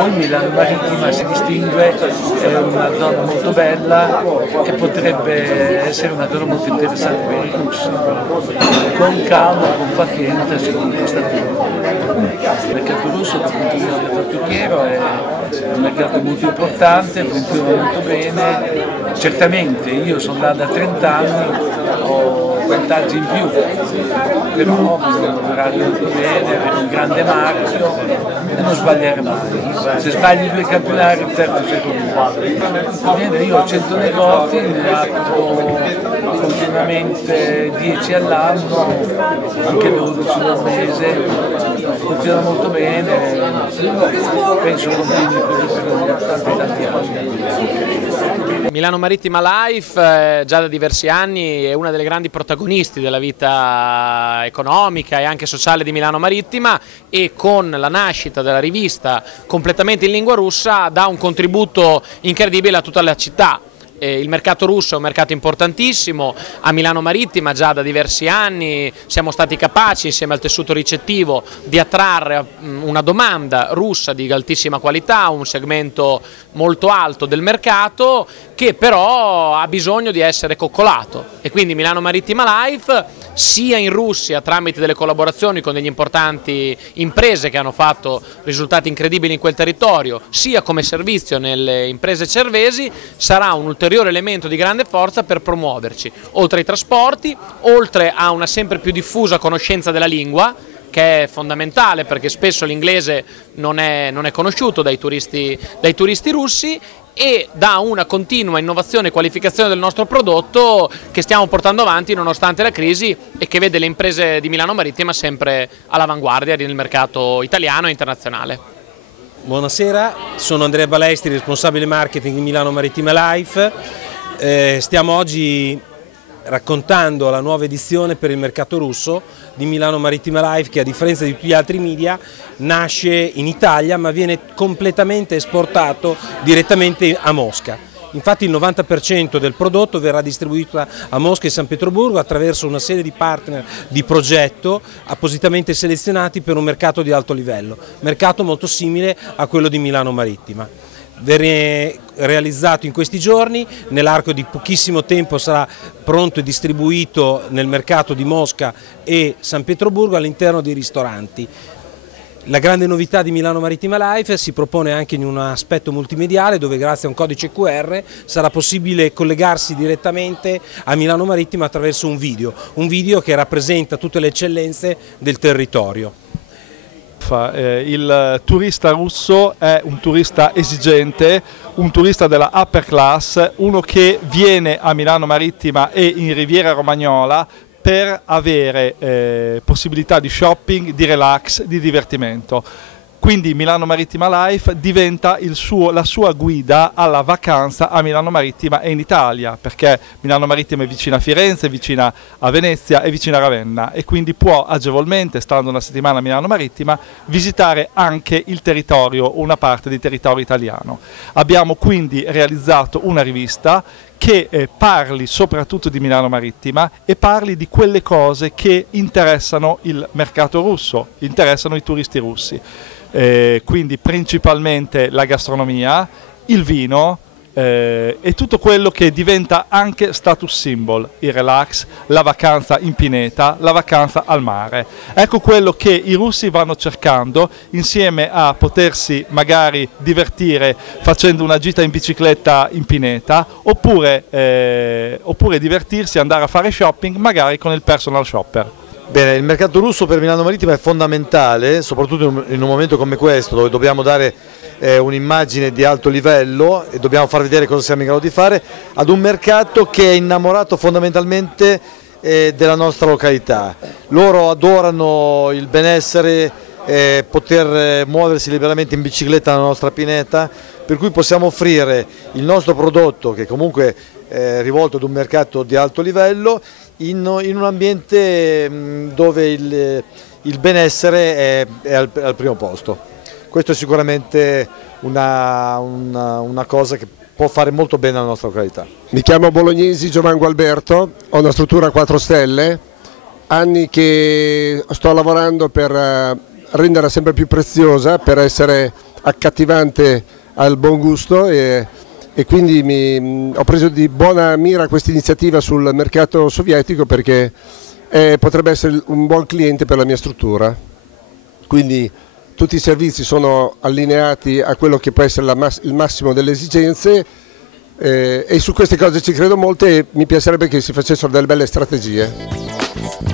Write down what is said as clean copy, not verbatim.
Poi Milano Marittima si distingue, è una zona molto bella e potrebbe essere una zona molto interessante per i russi. Con calma, con pazienza si conquista tutto. Il mercato russo dal punto di vista alberghiero è un mercato molto importante, funziona molto bene. Certamente io sono là da 30 anni, ho vantaggi in più, però bisogna lavorare molto bene, avere un grande marchio e non sbagliare mai. Se sbagli 2 campionati, il terzo sei rovinato. Io ho 100 negozi, ne apro continuamente 10 all'anno, anche 12 al mese, funziona molto bene, penso continui così per tanti anni. Milano Marittima Life già da diversi anni è una delle grandi protagonisti della vita economica e anche sociale di Milano Marittima, e con la nascita della rivista completamente in lingua russa dà un contributo incredibile a tutta la città. Il mercato russo è un mercato importantissimo, a Milano Marittima già da diversi anni siamo stati capaci, insieme al tessuto ricettivo, di attrarre una domanda russa di altissima qualità, un segmento molto alto del mercato che però ha bisogno di essere coccolato, e quindi Milano Marittima Life sia in Russia tramite delle collaborazioni con delle importanti imprese che hanno fatto risultati incredibili in quel territorio, sia come servizio nelle imprese cervesi, sarà un ulteriore elemento di grande forza per promuoverci, oltre ai trasporti, oltre a una sempre più diffusa conoscenza della lingua, che è fondamentale perché spesso l'inglese non è conosciuto dai turisti russi, e da una continua innovazione e qualificazione del nostro prodotto che stiamo portando avanti nonostante la crisi e che vede le imprese di Milano Marittima sempre all'avanguardia nel mercato italiano e internazionale. Buonasera, sono Andrea Balestri, responsabile marketing di Milano Marittima Life. Stiamo oggi raccontando la nuova edizione per il mercato russo di Milano Marittima Life, che a differenza di tutti gli altri media nasce in Italia ma viene completamente esportato direttamente a Mosca. Infatti il 90% del prodotto verrà distribuito a Mosca e San Pietroburgo attraverso una serie di partner di progetto appositamente selezionati per un mercato di alto livello, mercato molto simile a quello di Milano Marittima. Verrà realizzato in questi giorni, nell'arco di pochissimo tempo sarà pronto e distribuito nel mercato di Mosca e San Pietroburgo all'interno dei ristoranti. La grande novità di Milano Marittima Life si propone anche in un aspetto multimediale, dove grazie a un codice QR sarà possibile collegarsi direttamente a Milano Marittima attraverso un video che rappresenta tutte le eccellenze del territorio. Il turista russo è un turista esigente, un turista della upper class, uno che viene a Milano Marittima e in Riviera Romagnola per avere possibilità di shopping, di relax, di divertimento. Quindi Milano Marittima Life diventa la sua guida alla vacanza a Milano Marittima e in Italia, perché Milano Marittima è vicina a Firenze, è vicina a Venezia, è vicina a Ravenna, e quindi può agevolmente, stando una settimana a Milano Marittima, visitare anche il territorio, una parte di territorio italiano. Abbiamo quindi realizzato una rivista che parli soprattutto di Milano Marittima e parli di quelle cose che interessano il mercato russo, interessano i turisti russi. Quindi principalmente la gastronomia, il vino e tutto quello che diventa anche status symbol, il relax, la vacanza in pineta, la vacanza al mare. Ecco quello che i russi vanno cercando, insieme a potersi magari divertire facendo una gita in bicicletta in pineta, oppure divertirsi, andare a fare shopping magari con il personal shopper. Bene, il mercato russo per Milano Marittima è fondamentale, soprattutto in un momento come questo, dove dobbiamo dare un'immagine di alto livello e dobbiamo far vedere cosa siamo in grado di fare, ad un mercato che è innamorato fondamentalmente della nostra località. Loro adorano il benessere, poter muoversi liberamente in bicicletta nella nostra pineta, per cui possiamo offrire il nostro prodotto, che comunque è rivolto ad un mercato di alto livello, in un ambiente dove il benessere è al primo posto. Questo è sicuramente una cosa che può fare molto bene alla nostra località. Mi chiamo Bolognesi Giovanni Gualberto, ho una struttura a 4 stelle, anni che sto lavorando per renderla sempre più preziosa, per essere accattivante al buon gusto e quindi ho preso di buona mira questa iniziativa sul mercato sovietico perché potrebbe essere un buon cliente per la mia struttura. Quindi tutti i servizi sono allineati a quello che può essere il massimo delle esigenze e su queste cose ci credo molto e mi piacerebbe che si facessero delle belle strategie.